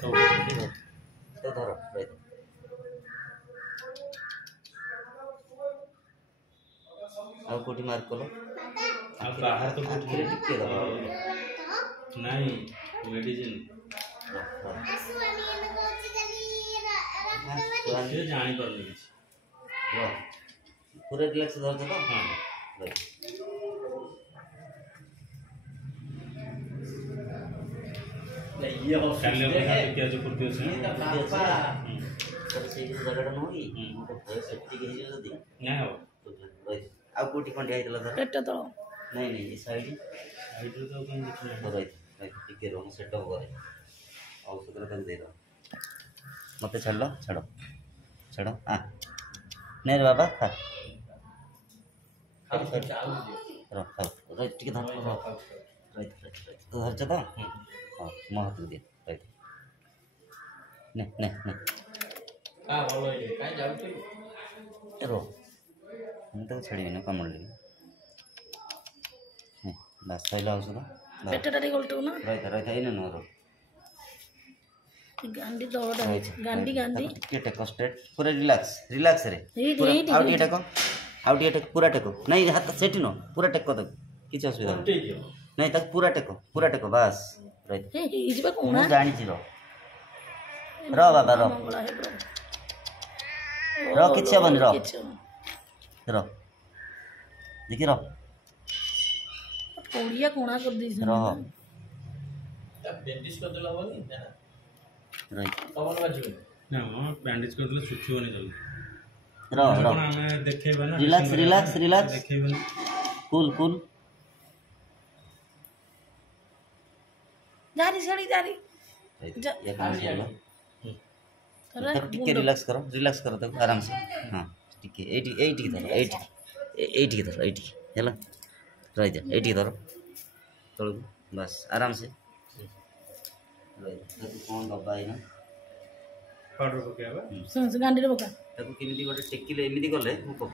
तो धरो और कोटी मार्क करो अब बाहर तो कुछ आखिर टिके दबा नहीं मेडिसिन ये जानी पर नहीं पूरे रिलैक्स धर दो हां ये हो काले क्या जो कुर्ती है सर से जगड़ न होई मोटे भय सेफ्टी के हिजो जदी नहीं हो आ कोटी खंडी आइतला धर पेट तो नहीं नहीं ये साइड तो कहीं दिख नहीं राइट टिके रो सेट अप करे औषध रे तक दे दो मते छाड़ो छाड़ो छाड़ो आ नहीं रे बाबा खा रो राइट टिके धर रो राइट तो धर छ तो हां महत्व दे राइट ने ने ने हां बोलो ये काय जाऊ रो हम तो छड़ी ना कमल ले बस सैला औषध पेट रे गोलटो ना राइट राइट आइने न रो गांडी दौड़ा गांडी गांडी टिके टेको स्ट्रेट पूरा रिलैक्स रिलैक्स रे पूरा आउट ये टेको पूरा टेको नहीं हाथ सेठी नो पूरा टेको तक किछ असुविधा नहीं तक पूरा टेको बस राइट ए इजबा कोना जानी छी रो बाबा रो किछ बन रो देखि रो कोड़िया कोना कर दी रो बैंडेज कर देला बोली ना राइट कवन बाजू ना बैंडेज कर देला सुखी होने जल्दी रो हमें देखेबे ना रिलैक्स देखेबे ना कूल जारी सड़ी जारी ये काम कर लो तब टिके रिलैक्स करो तब आराम से हां टिके 80 धरो 80 धरो 80 हैला राइट 80 धरो तळु बस आराम से राइट कौन दबाई ना पाउडर पकेबा गांडी रे बका ताको केमिति गोटे टेकिले एमिति गले